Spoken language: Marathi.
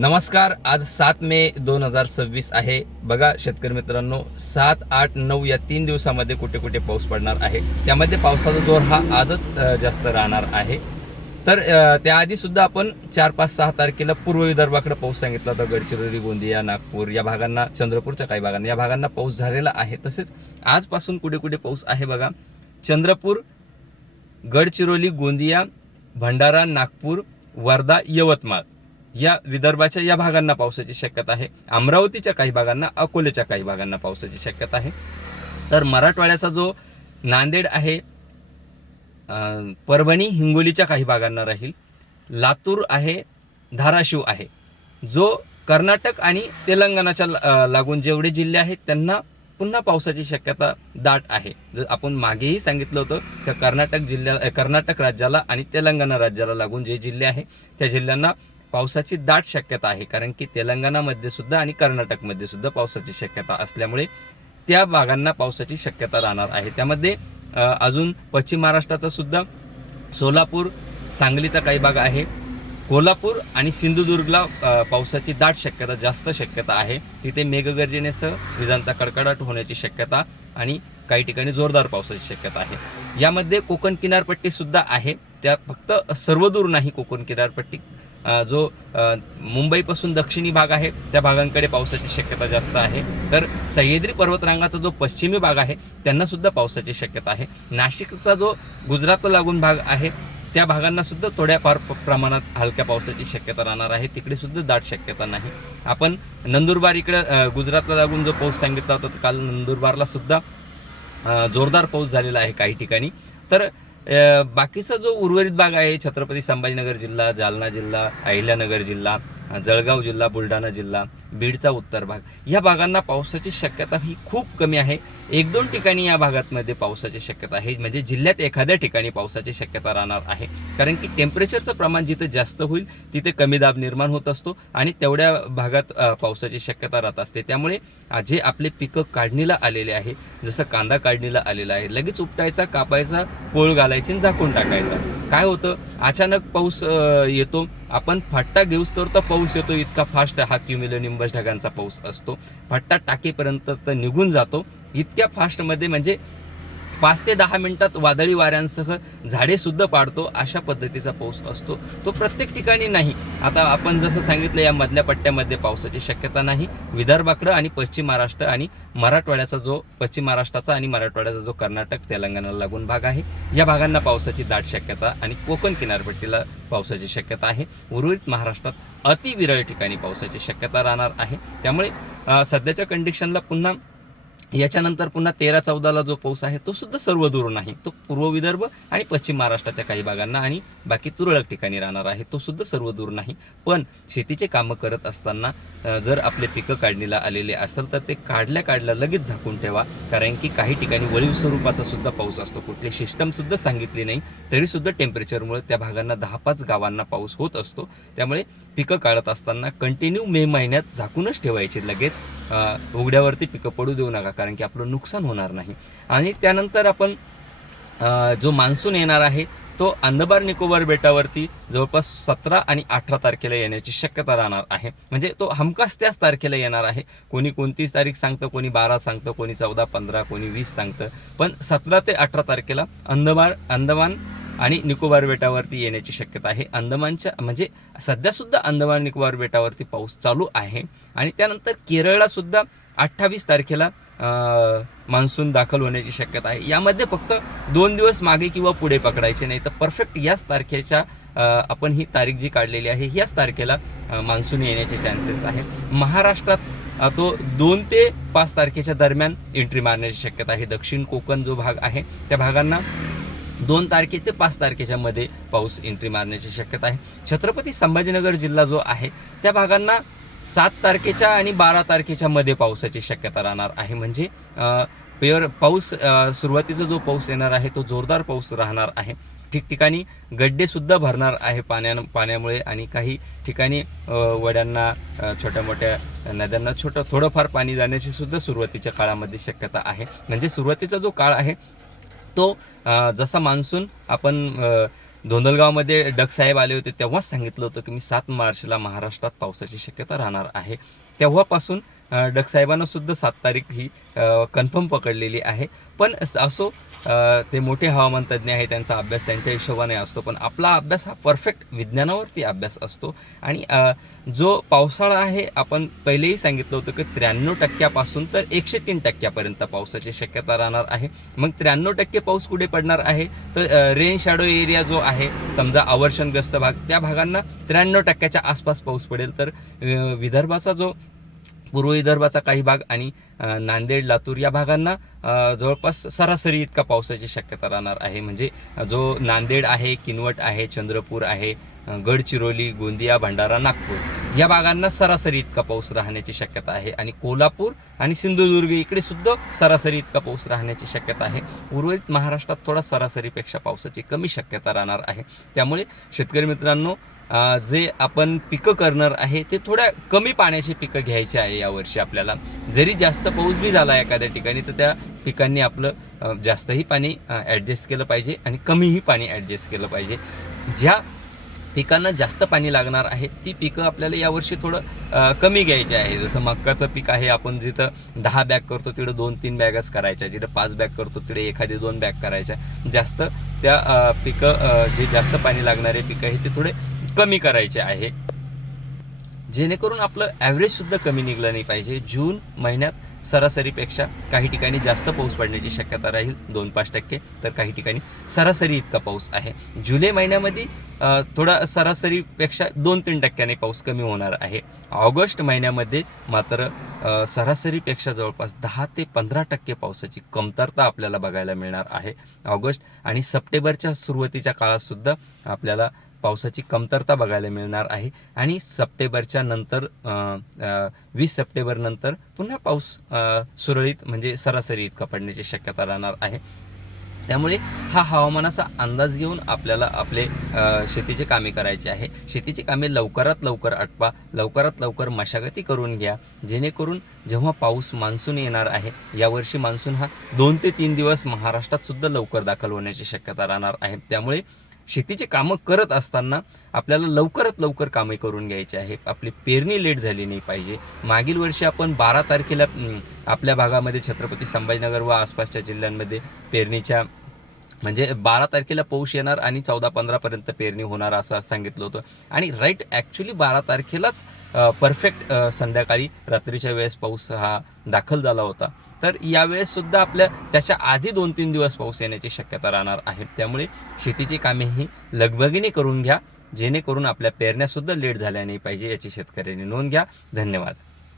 नमस्कार. आज 7 मे 2026 आहे. बघा शेतकरी मित्रांनो, 7, 8, 9 या 3 दिवसामध्ये कुठे कुठे पाऊस पडणार आहे. त्यामध्ये पावसाचा जोर हा आजच जास्त राहणार आहे. तर त्याआधी सुद्धा आपण 4, 5, 6 तारखेला पूर्व विदर्भाकडे पाऊस सांगितला होता. गडचिरोली, गोंदिया, नागपूर या भागांना, चंद्रपूरच्या काही भागांना या भागांना पाऊस झालेला आहे. तसेच आजपासून कुठे कुठे पाऊस आहे बघा. चंद्रपूर, गडचिरोली, गोंदिया, भंडारा, नागपूर, वर्धा, यवतमाळ या विदर्भाच्या या भागांना पावसाची शक्यता आहे. अमरावतीच्या काही भागांना, अकोल्याच्या काही भागांना पावसाची शक्यता आहे. तर मराठवाड्याचा जो नांदेड आहे, परभणी, हिंगोलीच्या काही भागांना राहील. लातूर आहे, धाराशिव आहे. जो कर्नाटक आणि तेलंगणाच्या लागून जेवढे जिल्हे आहेत त्यांना पुन्हा पावसाची शक्यता दाट आहे. जर आपण मागेही सांगितलं होतं की कर्नाटक राज्याला आणि तेलंगणा राज्याला लागून जे जिल्हे आहे त्या जिल्ह्यांना पावसाची दाट शक्यता आहे. कारण की तेलंगणामध्ये सुद्धा आणि कर्नाटकमध्ये सुद्धा पावसाची शक्यता असल्यामुळे त्या भागांना पावसाची शक्यता राहणार आहे. त्यामध्ये अजून पश्चिम महाराष्ट्राचा सुद्धा सोलापूर, सांगलीचा काही भाग आहे. कोल्हापूर आणि सिंधुदुर्गला पावसाची दाट शक्यता, जास्त शक्यता आहे. तिथे मेघगर्जनेसह विजांचा कडकडाट होण्याची शक्यता आणि काही ठिकाणी जोरदार पावसाची शक्यता आहे. यामध्ये कोकण किनारपट्टी सुद्धा आहे. त्या फक्त सर्वदूर नाही. कोकण किनारपट्टी जो मुंबईपासून दक्षिणी भाग आहे त्या भागांकडे पावसाची शक्यता जास्त आहे. तर सह्याद्री पर्वतरांगाचा जो पश्चिमी भाग आहे त्यांना सुद्धा पावसाची शक्यता आहे. नाशिकचा जो गुजरातला लागून भाग आहे त्या भागांना सुद्धा थोड्याफार प्रमाणात हलक्या पावसाची शक्यता राहणार आहे. तिकडे सुद्धा दाट शक्यता नाही. आपण नंदुरबार इकडे गुजरातला लागून जो पाऊस सांगितला होता काल नंदुरबारला सुद्धा जोरदार पाऊस झालेला आहे काही ठिकाणी. तर बाकीचा जो उर्वरित भाग आहे, छत्रपती संभाजीनगर जिल्हा, जालना जिल्हा, अहिल्यानगर जिल्हा, जळगाव जिल्हा, बुलढाणा जिल्हा, बीडचा उत्तर भाग या भागांना पावसाची शक्यता ही खूप कमी आहे. 1-2 ठिकाणी या भागांमध्ये पावसाची शक्यता आहे. म्हणजे जिल्ह्यात एखाद्या ठिकाणी पावसाची शक्यता राहणार आहे. कारण की टेम्परेचरचं प्रमाण जिथे जास्त होईल तिथे कमी दाब निर्माण होत असतो आणि तेवढ्या भागात पावसाची शक्यता राहत असते. त्यामुळे जे आपले पिकं काढणीला आलेले आहे, जसं कांदा काढणीला आलेला आहे, लगेच उपटायचा, कापायचा, पोळ घालायची आणि झाकून टाकायचा. काय होतं, अचानक पाऊस येतो, आपण फट्टा घेऊस तर पाऊस येतो. इतका फास्ट हा क्युम्युलोनिंबस ढगांचा पाऊस असतो. फट्टा टाकेपर्यंत तर निघून जातो. इतक्या फास्टमध्ये म्हणजे 5 ते 10 मिनिटात वादळी वाऱ्यांसह झाडे सुद्धा पाडतो. अशा पद्धतीचा पाऊस असतो. तो प्रत्येक ठिकाणी नाही. आता आपण जसं सांगितलं या मधल्या पट्ट्यामध्ये पावसाची शक्यता नाही. विदर्भाकडं आणि पश्चिम महाराष्ट्र आणि मराठवाड्याचा जो पश्चिम महाराष्ट्राचा आणि मराठवाड्याचा जो कर्नाटक तेलंगणाला लागून भाग आहे या भागांना पावसाची दाट शक्यता आणि कोकण किनारपट्टीला पावसाची शक्यता आहे. उर्वरित महाराष्ट्रात अतिविरळ ठिकाणी पावसाची शक्यता राहणार आहे. त्यामुळे सध्याच्या कंडिशनला पुन्हा याच्यानंतर पुन्हा 13-14ला जो पाऊस आहे तो सुद्धा सर्व दूर नाही. तो पूर्व विदर्भ आणि पश्चिम महाराष्ट्राच्या काही भागांना आणि बाकी तुरळक ठिकाणी राहणार आहे. तो सुद्धा सर्व दूर नाही. पण शेतीचे कामं करत असताना जर आपले पिकं काढणीला आलेले असेल तर ते काढल्या लगेच झाकून ठेवा. कारण की काही ठिकाणी वळीव स्वरूपाचा सुद्धा पाऊस असतो. कुठली सिस्टम सुद्धा सांगितली नाही तरी सुद्धा टेम्परेचरमुळे त्या भागांना 10-5 गावांना पाऊस होत असतो. त्यामुळे पिकं काढत असताना कंटिन्यू मे महिन्यात झाकूनच ठेवायचे. लगेच उघड्यावरती पिकं पडू देऊ नका, कारण की आपलं नुकसान होणार नाही. आणि त्यानंतर आपण जो मान्सून येणार आहे तो अंदमान निकोबार बेटावरती जवळपास 17 आणि 18 तारखेला येण्याची शक्यता राहणार आहे. म्हणजे तो हमखास त्याच तारखेला येणार आहे. कोणी 29 तारीख सांगतं, कोणी 12 सांगतं, कोणी 14, 15, कोणी 20 सांगतं. पण 17 ते 18 तारखेला अंदमान आणि निकोबार बेटावरती येण्याची शक्यता आहे. अंदमानच्या म्हणजे सध्या सुद्धा अंदमान निकोबार बेटावरती पाऊस चालू आहे. आणि त्यानंतर केरळला सुद्धा 28 तारखेला मान्सून दाखल होण्याची शक्यता आहे. यामध्ये फक्त 2 दिवस मागे किंवा पुढे पकडायचे नाही, तर परफेक्ट याच तारखेच्या आपण ही तारीख जी काढलेली आहे याच तारखेला मान्सून येण्याचे चान्सेस आहे. महाराष्ट्रात तो 2 ते 5 तारखेच्या दरम्यान एंट्री मारण्याची शक्यता आहे. दक्षिण कोकण जो भाग आहे त्या भागांना 2 तारखे ते 5 तारखेच्या मध्ये पाऊस एंट्री मारण्याची शक्यता आहे. छत्रपती संभाजीनगर जिल्हा जो आहे त्या भागांना 7 तारखेच्या आणि 12 तारखेच्या मध्ये पावसाची शक्यता राहणार आहे. म्हणजे पाऊस सुरुवातीचा जो पाऊस येणार आहे तो जोरदार पाऊस राहणार आहे. ठिकठिकाणी गड्डे सुद्धा भरणार आहे पाण्यामुळे आणि काही ठिकाणी वड्यांना, छोट्या मोठ्या नद्यांना थोडंफार पाणी जाण्याची सुद्धा सुरुवातीच्या काळामध्ये शक्यता आहे. म्हणजे सुरुवातीचा जो काळ आहे तो जसा मान्सून आपण धोंडलगावमध्ये डग साहेब आले होते तेव्हाच सांगितलं होतं की मी 7 मार्चला महाराष्ट्रात पावसाची शक्यता राहणार आहे. तेव्हापासून डग साहेबांना सुद्धा 7 तारीख ही कन्फर्म पकडलेली आहे. पण असो, ते मोठे हवामान तज्ज्ञ आहे, त्यांचा अभ्यास त्यांच्या हिशोबाने असतो, पण आपला अभ्यास हा परफेक्ट विज्ञानावरती अभ्यास असतो. आणि जो पावसाळा आहे, आपण पहिलेही सांगितलं होतं की 93% तर 103% पावसाची शक्यता राहणार आहे. मग 93% पाऊस कुठे पडणार आहे, तर रेन शॅडो एरिया जो आहे, समजा अवर्षणग्रस्त भाग, त्या भागांना 93%च्या आसपास पाऊस पडेल. तर विदर्भाचा जो पूर्व विदर्भाचा काही भाग आणि नांदेड, लातूर या भागांना जवळपास सरासरी इतका पावसाची शक्यता राहणार आहे. म्हणजे जो नांदेड आहे, किनवट आहे, चंद्रपूर आहे, गडचिरोली, गोंदिया, भंडारा, नागपूर या भागांना सरासरी इतका पाऊस राहण्याची शक्यता आहे. आणि कोल्हापूर आणि सिंधुदुर्ग इकडे सुद्धा सरासरी इतका पाऊस राहण्याची शक्यता आहे. उर्वरित महाराष्ट्रात थोडा सरासरीपेक्षा पावसाची कमी शक्यता राहणार आहे. त्यामुळे शेतकरी मित्रांनो, जे आपण पिकं करणार आहे ते थोड्या कमी पाण्याची पिकं घ्यायची आहे यावर्षी आपल्याला. जरी जास्त पाऊस बी झाला एखाद्या ठिकाणी, तर त्या पिकांनी आपलं जास्तही पाणी ॲडजस्ट केलं पाहिजे आणि कमीही पाणी ॲडजस्ट केलं पाहिजे. ज्या पिकांना जास्त पाणी लागणार आहे ती पिकं आपल्याला यावर्षी थोडं कमी घ्यायचे आहे. जसं मक्काचं पीक आहे, आपण जिथं 10 बॅग करतो तिथं 2-3 बॅगच करायच्या, जिथं 5 बॅग करतो तिथे 1-2 बॅग करायच्या. जास्त त्या पिकं जे जास्त पाणी लागणारे पिकं आहे ते थोडे कमी करायचे आहे, जेणेकरून आपलं ॲव्हरेजसुद्धा कमी निघलं नाही पाहिजे. जून महिन्यात सरासरीपेक्षा काही ठिकाणी जास्त पाऊस पडण्याची शक्यता राहील 2-5%, तर काही ठिकाणी सरासरी इतका पाऊस आहे. जुलै महिन्यामध्ये थोडा सरासरीपेक्षा 2-3% पाऊस कमी होणार आहे. ऑगस्ट महिन्यामध्ये मात्र सरासरीपेक्षा जवळपास 10 ते 15% पावसाची कमतरता आपल्याला बघायला मिळणार आहे. ऑगस्ट आणि सप्टेंबरच्या सुरुवातीच्या काळातसुद्धा आपल्याला पावसाची कमतरता बघायला मिळणार आहे. आणि सप्टेंबरच्या नंतर 20 सप्टेंबर नंतर पुन्हा पाऊस सुरळीत म्हणजे सरासरी इतका पडण्याची शक्यता राहणार आहे. त्यामुळे हा हवामानाचा अंदाज घेऊन आपल्याला आपले शेतीचे कामे करायचे आहे. शेतीची कामे लवकरात लवकर आटपा, लवकरात लवकर मशागती करून घ्या, जेणेकरून जेव्हा पाऊस मान्सून येणार आहे, यावर्षी मान्सून हा 2 ते 3 दिवस महाराष्ट्रात सुद्धा लवकर दाखल होण्याची शक्यता राहणार आहे. त्यामुळे शेतीचे कामं करत असताना आपल्याला लवकरात लवकर कामे करून घ्यायची आहे. आपली पेरणी लेट झाली नाही पाहिजे. मागील वर्षी आपण 12 तारखेला आपल्या भागामध्ये छत्रपती संभाजीनगर व आसपासच्या जिल्ह्यांमध्ये पेरणीच्या म्हणजे 12 तारखेला पाऊस येणार आणि 14-15पर्यंत पेरणी होणार असं सांगितलं होतं. आणि राईट, ॲक्च्युली 12 तारखेलाच परफेक्ट संध्याकाळी रात्रीच्या वेळेस पाऊस हा दाखल झाला होता. तर यावेळेससुद्धा आपल्या त्याच्या आधी 2-3 दिवस पाऊस येण्याची शक्यता राहणार आहे. त्यामुळे शेतीची कामे ही लगबगीने करून घ्या, जेणेकरून आपल्या पेरण्यासुद्धा लेट झाल्या नाही पाहिजे, याची शेतकऱ्यांनी नोंद घ्या. धन्यवाद.